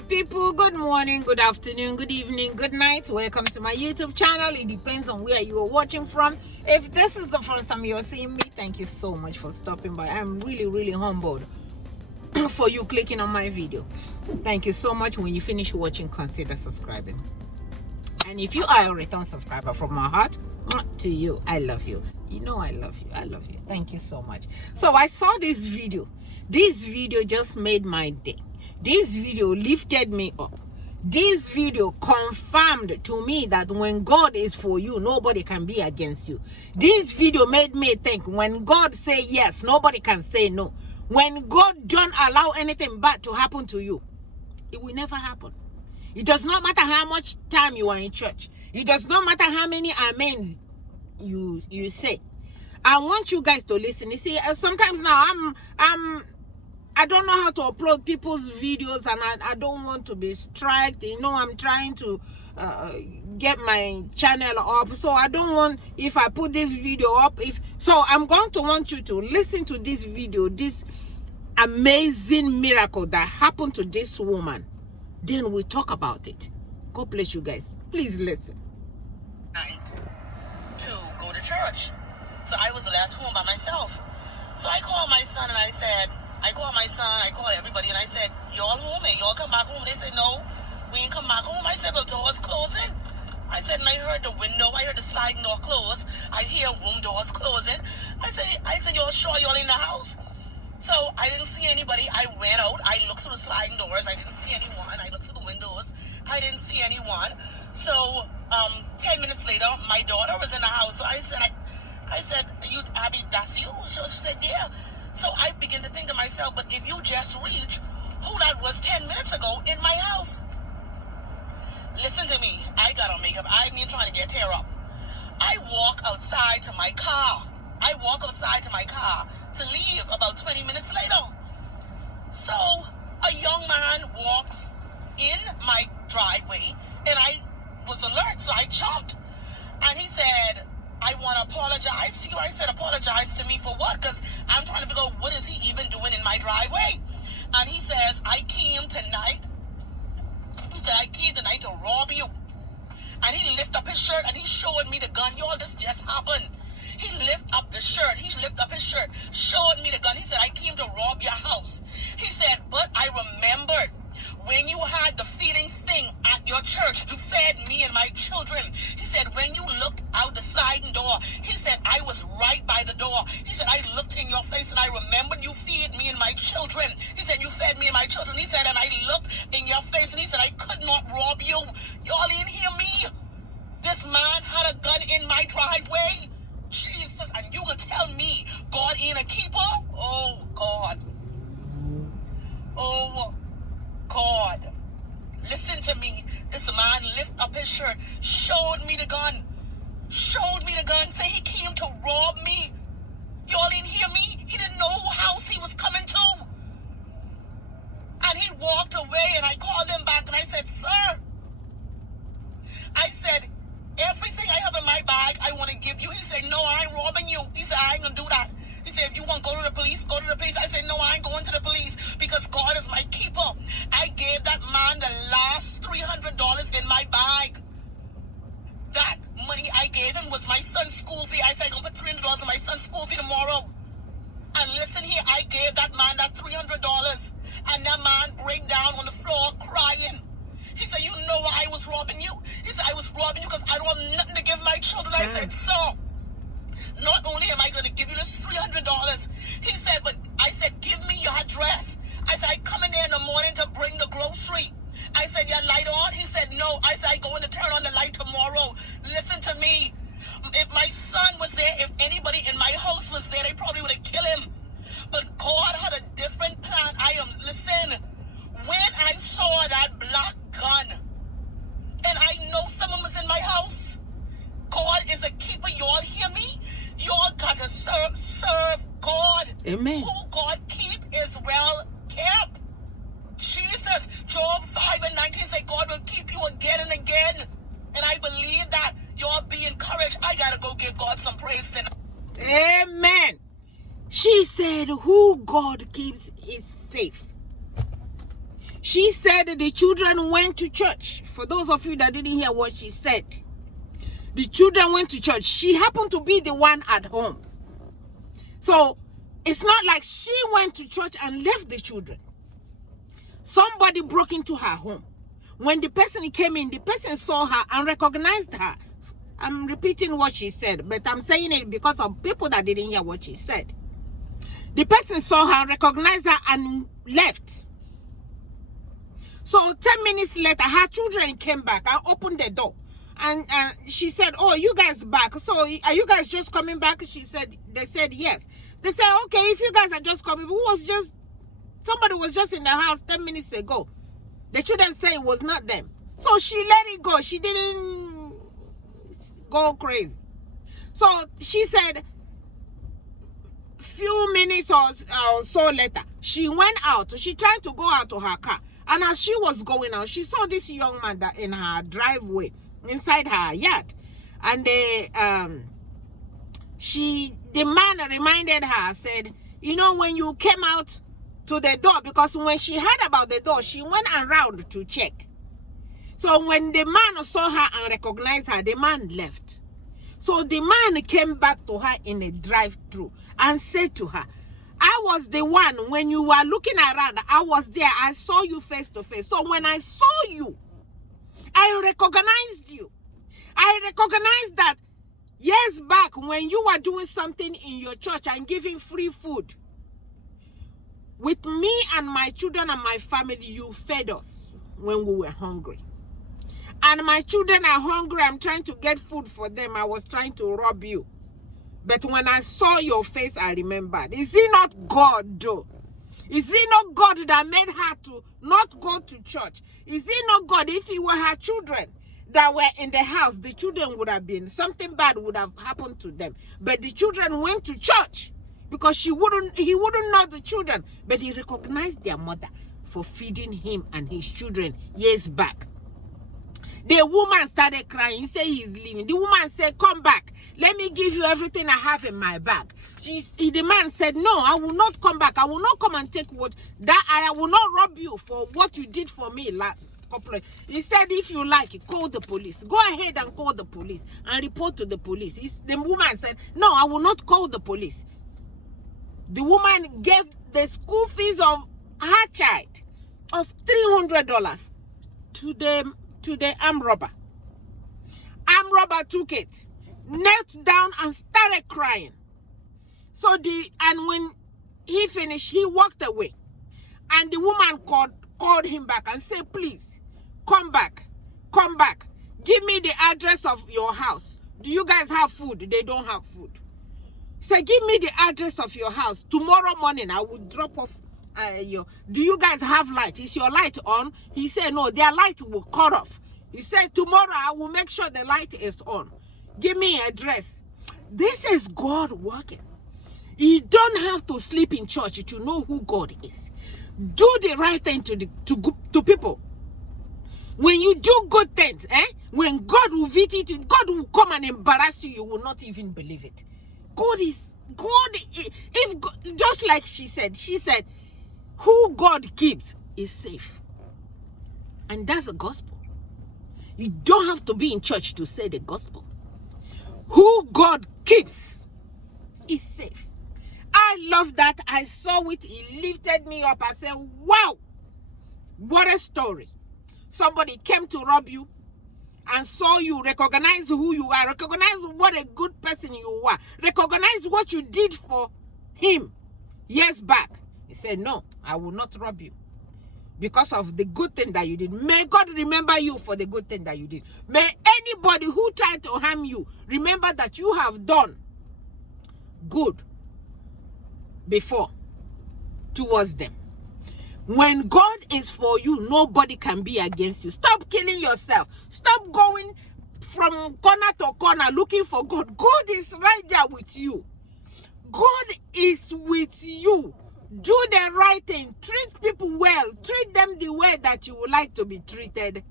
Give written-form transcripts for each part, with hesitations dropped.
Lovely people, good morning, good afternoon, good evening, good night. Welcome to my YouTube channel. It depends on where you are watching from. If this is the first time you're seeing me, thank you so much for stopping by. I'm really humbled for you clicking on my video. Thank you so much. When you finish watching, consider subscribing. And if you are a return subscriber, from my heart to you, I love you. You know I love you. I love you. Thank you so much. So I saw this video. This video just made my day. This video lifted me up. This video confirmed to me that when God is for you, nobody can be against you. This video made me think when God say yes, nobody can say no. When God don't allow anything bad to happen to you, it will never happen. It does not matter how much time you are in church. It does not matter how many amens you say. I want you guys to listen. You see, sometimes now I don't know how to upload people's videos, and I don't want to be striked. You know, I'm trying to get my channel up, so I don't want, if I put this video up, so I'm going to want you to listen to this video, this amazing miracle that happened to this woman. Then we talk about it. God bless you guys. Please listen. Night to go to church. So I was left home by myself. So I called my son and I called everybody and I said, y'all home and y'all come back home? They said, no, we ain't come back home. I said, well, doors closing. I said, and I heard the window, I heard the sliding door close. I hear room doors closing. I said, y'all sure y'all in the house? So I didn't see anybody. I went out. I looked through the sliding doors. I didn't see anyone. I looked through the windows. I didn't see anyone. So 10 minutes later, my daughter was in the house. So I said, you, Abby, that's you? She said, yeah. So I began to think to myself, but if you just reached who that was 10 minutes ago in my house. Listen to me. I got on makeup. I ain't trying to get tear up. I walk outside to my car. To leave about 20 minutes later. So a young man walks in my driveway and I was alert, so I jumped. And he said, I want to apologize to you. I said, apologize to me for what? Because I'm trying to figure out what is he even doing in my driveway. And he says, I came tonight to rob you. And he lifted up his shirt and he showed me the gun. Y'all, this just happened. He lifted up his shirt, showed me the gun. He said, I came to rob your house. He said, but I remembered when you had the feeding thing at your church, you fed me and my children. He said, when you looked out the sliding door, he said, I was right by the door. He said, I looked in your face and I remembered you fed me and my children. He said, you fed me and my children. He said, and I looked in your face and he said, I could not rob you. Y'all didn't hear me? This man had a gun in my driveway. Jesus, and you can tell me God ain't a keeper? Oh, God. Oh, God. Listen to me. This man lifted up his shirt, showed me the gun, say he came to rob me. Y'all didn't hear me? He didn't know whose house he was coming to. And he walked away and I called him back and I said, sir, I said, everything I have in my bag, I want to give you. He said, no, I ain't robbing you. He said, I ain't going to do that. He said, if you want to go to the police, go to the police. I said, no, I ain't going to the police because God is my keeper. I gave that man the last $300 in my bag. That money I gave him was my son's school fee. I said, I'm going to put $300 in my son's school fee tomorrow. And listen here, I gave that man that $300. And that man break down on the floor crying. He said, you know why I was robbing you? He said, I was robbing you because I don't have nothing to give my children. I said, so, not only am I going to give you this $300, he said, but I said, give me your address. I said, I come in there in the morning to bring the grocery. I said, your light on? He said, no. I said, I going to turn on the light tomorrow. Listen to me. If my son was there, if anybody in my house was there, they probably would have killed him. But God had a different plan. Listen, when I saw that black gun, and I know someone was in my house, God is a keeper. Y'all hear me? Y'all got to serve God. Amen. Who God keep is well kept. Jesus, Job 5:19 say God will keep you again and again. And I believe that. Y'all be encouraged. I got to go give God some praise tonight. Amen. She said, who God keeps is safe. She said the children went to church. For those of you that didn't hear what she said, the children went to church. She happened to be the one at home. So it's not like she went to church and left the children. Somebody broke into her home. When the person came in, the person saw her and recognized her. I'm repeating what she said, but I'm saying it because of people that didn't hear what she said. The person saw her, recognized her, and left. So 10 minutes later, her children came back and opened the door. And she said, oh, you guys back. So are you guys just coming back? They said yes. They said, okay, if you guys are just coming, somebody was just in the house 10 minutes ago. The children say it was not them. So she let it go. She didn't go crazy. So she said, few minutes or so later, she went out. She tried to go out to her car. And as she was going out, she saw this young man that in her driveway, inside her yard. And the man reminded her, said, you know, when you came out to the door, because when she heard about the door, she went around to check. So when the man saw her and recognized her, the man left. So the man came back to her in a drive-thru and said to her, I was the one, when you were looking around, I was there. I saw you face to face. So when I saw you, I recognized you. I recognized that years back when you were doing something in your church and giving free food. With me and my children and my family, you fed us when we were hungry. And my children are hungry. I'm trying to get food for them. I was trying to rob you. But when I saw your face, I remembered. Is it not God, though? Is it not God that made her to not go to church? Is it not God? If it were her children that were in the house, the children would have been, something bad would have happened to them. But the children went to church because he wouldn't know the children. But he recognized their mother for feeding him and his children years back. The woman started crying. He said he's leaving. The woman said, come back. Let me give you everything I have in my bag. The man said, no, I will not come back. I will not come and take what that I will not rob you for what you did for me last couple of. He said, if you like it, call the police. Go ahead and call the police and report to the police. The woman said, no, I will not call the police. The woman gave the school fees of her child of $300 to the armed robber. Armed robber took it, knelt down and started crying. So and when he finished, he walked away. And the woman called him back and said, please, come back. Give me the address of your house. Do you guys have food? They don't have food. He said, give me the address of your house. Tomorrow morning, I will drop off do you guys have light? Is your light on? He said, no, their light will cut off. He said, tomorrow I will make sure the light is on. Give me an address. This is God working. You don't have to sleep in church to know who God is. Do the right thing to people. When you do good things, when God will visit you, God will come and embarrass you, you will not even believe it. Just like she said, who God keeps is safe. And that's the gospel. You don't have to be in church to say the gospel. Who God keeps is safe. I love that. I saw it. It lifted me up. I said, wow, what a story. Somebody came to rob you and saw you, recognize who you are, recognize what a good person you are, recognize what you did for him years back. He said, no, I will not rob you because of the good thing that you did. May God remember you for the good thing that you did. May anybody who tried to harm you remember that you have done good before towards them. When God is for you, nobody can be against you. Stop killing yourself. Stop going from corner to corner looking for God. God is right there with you. God is with you. Do the right thing. Treat people well. Treat them the way that you would like to be treated.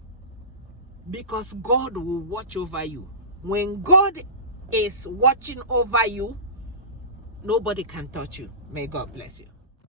Because God will watch over you. When God is watching over you, nobody can touch you. May God bless you.